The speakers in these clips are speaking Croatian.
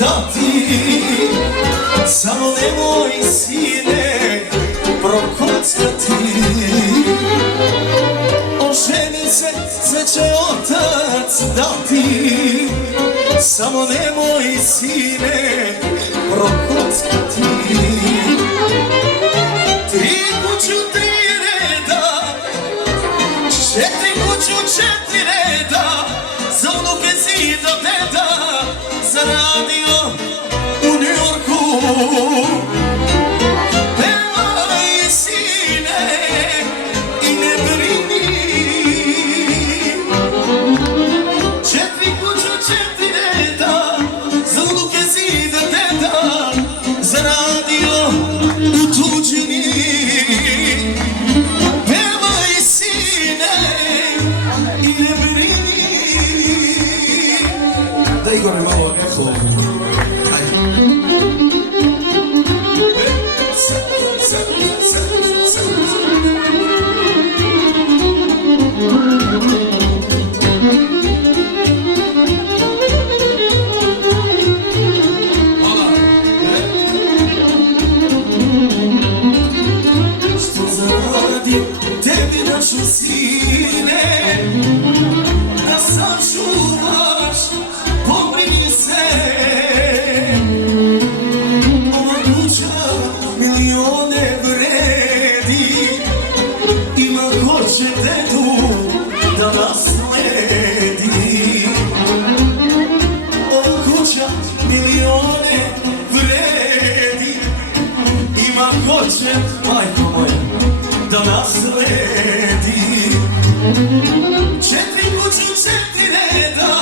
dati, samo nemoj sine prokockati. Oženi se, sve će otac dati, samo nemoj sine prokockati. Tri kuću, tri reda, četiri kuću, četiri reda, za unuke zida deda, zaradio u Njujorku. Pevaj sine i ne brini, četiri kuću, četiri reda, za unuke zida deda, zaradio u tuđini. Pevaj sine i ne brini. Da Igore malo eho. Što zaradim tebi našu sine, da sačuvaš, pobrini se. Ova kuća milione vredi, ima ko će dedu da nasledi. Ova kuća milione vredi, ima ko će, majko moja, da nasledi. Četiri kuću, četiri reda,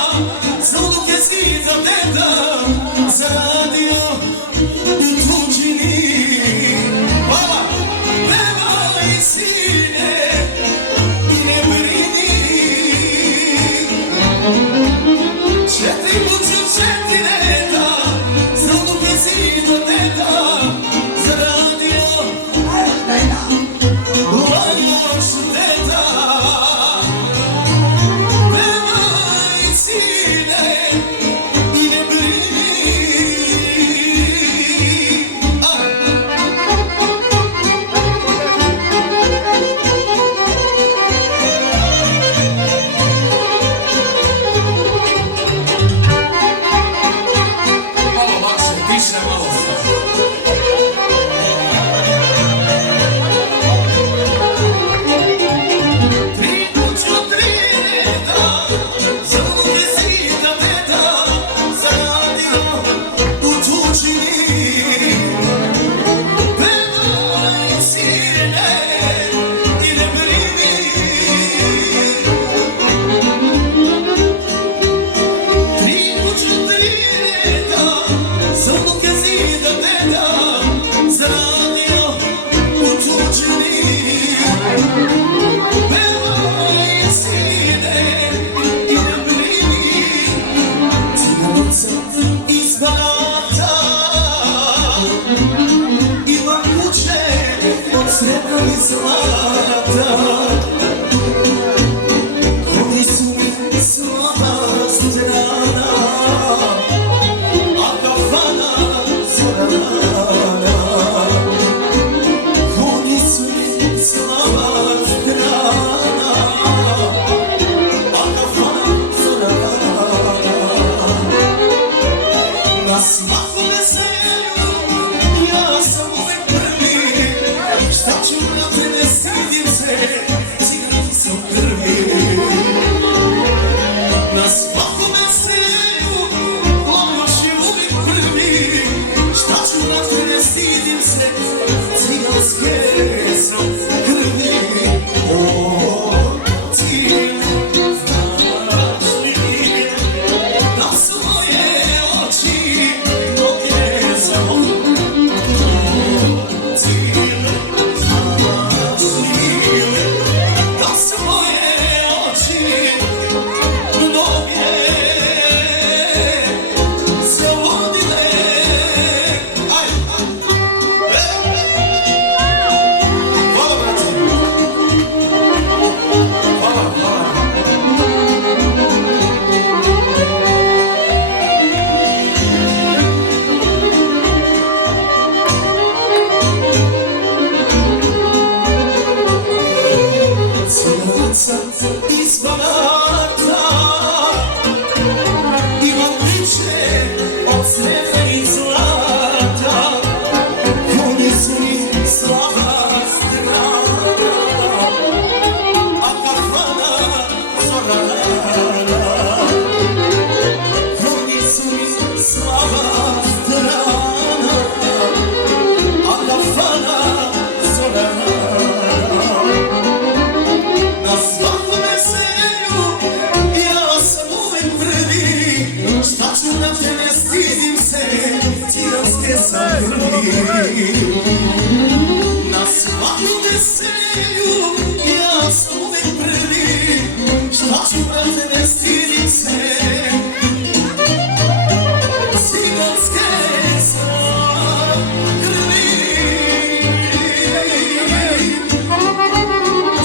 za unuke zida deda, zaradio u tuđini. Hvala! Pevaj sine i ne brini, četiri kuću, četiri reda, za unuke zida deda, zaradio Lajoš deda. Pevaj sine i ne brini. Malo lakše, više malo. Tri kuću, tri reda, za unuke zida deda, zaradio u tuđini. Pevaj sine i ne brini. Tri kuću, tri reda, za unuke zida deda, zaradio u tuđini. Pevaj sine i ne brini. Cinovca iz Banata, ima kuće od srebra i zlata. Oni su mi slaba strana, a kafana zorana. Oni su mi slaba strana, a kafana zorana. Na svakom veselju ja sam uvek prvi, šta ću brate, ne stidim se, cigareti su krvi. Na svakom veselju Lajoš je uvek prvi, šta ću brate, ne stidim se, ciganske sam krvi. O, ti znaš li da su moje oči brate, ne stidim se, tiranske sam krvi. Na svaku veselju, ja sam uvek prvi. Šta ću, brate, ne stidim se, ciganske sam krvi.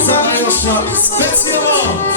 Sada još nam specijalno.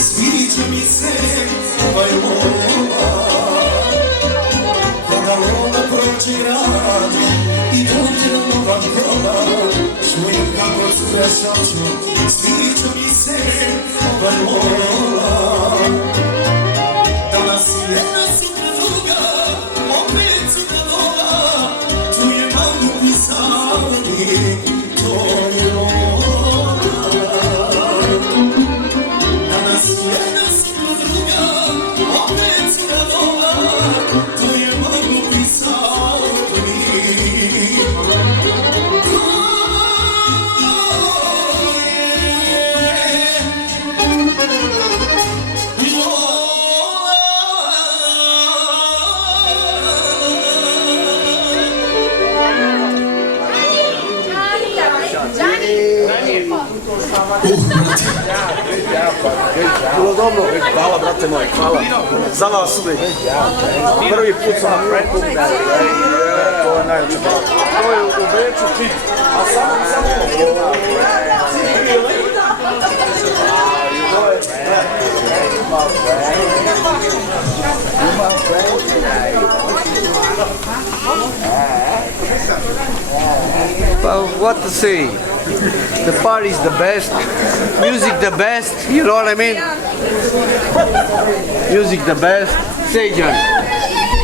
Sviđa mi se ovaj vola, kada ona prođe grad i dođe na nova kola, čujem kako cure šaču. Sviđa mi se ovaj vola, danas jedna sutra druga, opet sutra nova, čujem malu pisani, to je vola. Jedna sutra druga, opet sutra nova, to je malu pisani. Bilo dobro, hvala brate moj, hvala. Za vas uvijek. Prvi put sam na Franku. To je najljepše. To je u Beču čit. A samo But what to say? The party's the best. Music the best. You know what I mean? Music the best. Say, John.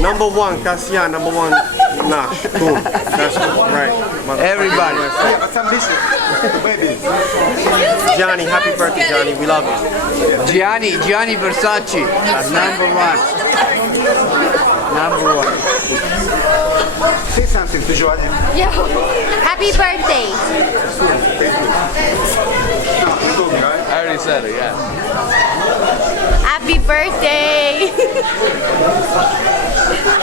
Number one, Cassian, number one, Nash. Boom. That's right. Everybody. Johnny, happy birthday, Johnny. We love you. Gianni Versace. Number one. Number one. Say something to Giovanni. Yo, happy birthday. I already said it, yeah. Happy birthday.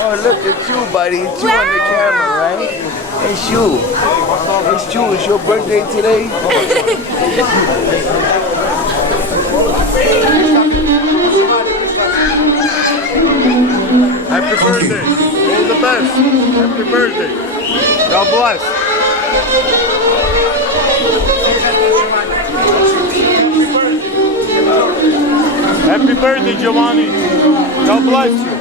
Oh, look, it's you, buddy. It's you on the camera, right? It's you. It's you. It's your birthday today. Happy birthday. All the best. Happy birthday. God bless. Happy birthday, Giovanni. God bless you.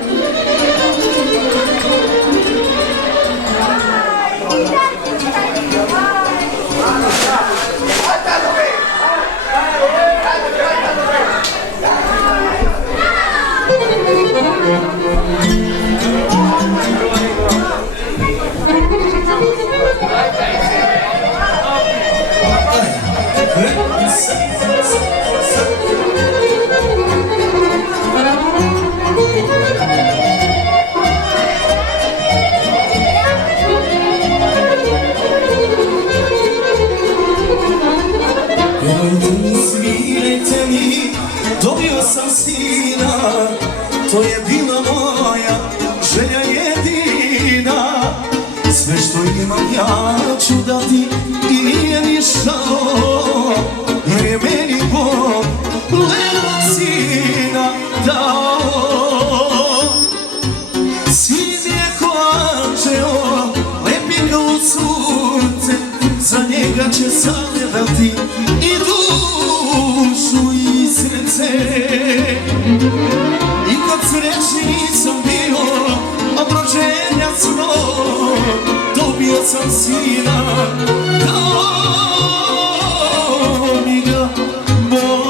Svirajte mi, dobio sam sina, to je bila moja želja jedina. Sve što imam ja ću dati i nije ništa, jer je meni Bog lepog sina dao. Sin je ko anđeo, lepi kao sunce, za njega će sagledati i dušu i srce. I kad srećni nisam bio, od rođenja svog, dobio sam sina, dao mi ga Bog.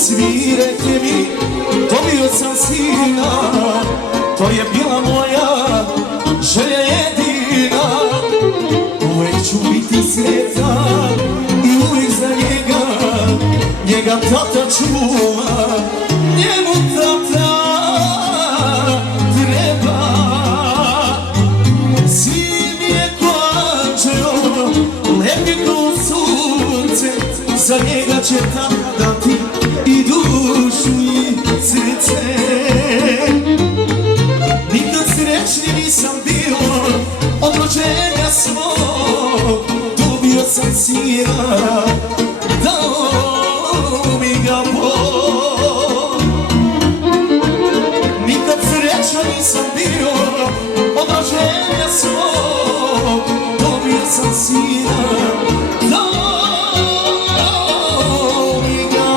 Svirajte mi, dobio sam sina, to je bila moja želja jedina. Uvijek ću biti sretan i uvijek za njega, njega tata čuva, njemu tata treba. Sin je ko anđeo, lepi kao sunce, za njega će tata dati i dušu i srce. Nikad srećni nisam bio, od rođenja svog, dobio sam sina, dao mi ga Bog. Nikad srećan nisam bio, od rođenja svog, dobio sam sina, dao mi ga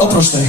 oproštaj.